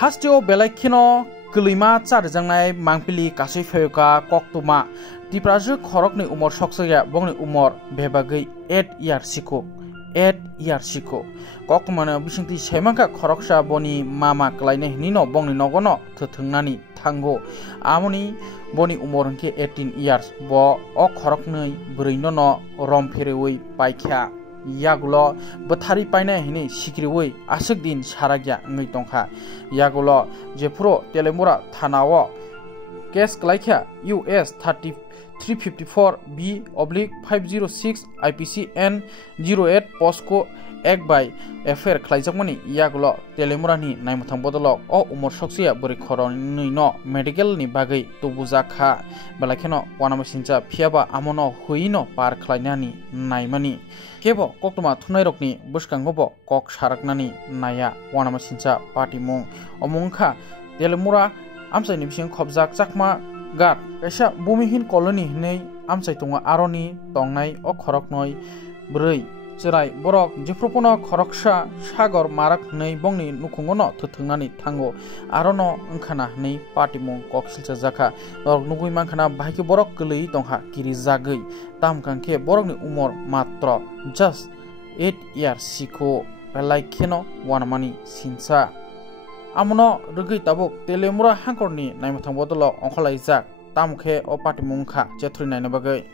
Hastio Belakino Kulima Charjangai Mangpili Kasi Feuka Koktuma Tiprazu Korokni Umor Soksaya Bongni Umor Bebagi 8 year siko 8 year siko Kokmana Bishinti Semaka Koroksha Boni Mama Klaine Nino Bongni Nogono Tutungnani Tango Amoni Boni Umorke 18 years Bo O Koroknui Brinono Romperewi Paikya Yagulo Batari Paina Hini Sikriwi Asukdin Saragya Ngitongka Yagulo Jepro Telemura Tanawa Case Klaikya US 354B/506 IPC N 08 Posco Egg by Affair Klaijakmani Yagulo Telemurani Naimuthang Bodolo O Umor Soksia Buri Koroni no Medical ni Bagai Tubuzakha Balakeno Wanamasincha Piaba Amono Huino Par Klainani Naimani Kebo Koktuma Tunairokni Bushkangobo Kok Sharaknani Naya Wanamasincha Party Mong Omungkha Telemura Amsai Nibsing Khobjak Chakma Gar Kaisa Bumihin Colony Nei Amsai Tunga Aroni Tongnai O Khoroknoi Brui Chirai Borok Jifropono Khoroksha Sagor Marak Nei Bongni Nukungono Tutungnani Tango Arono Unkhana Nei Party Mong Koksilcha Jaka Norok Nugui Mankana Bahiki Borok Gului Tongha Kiri Jagui Tam Kanke Borokni Umor Matro Just 8 years Siko Pelaikeno Wanamani Sinsa Amono Rugui Tabuk Telemura Hankorni Naimuthang Bodolo Onkolaijak Tamke O Party Mongkha Chetrui Naina Bagai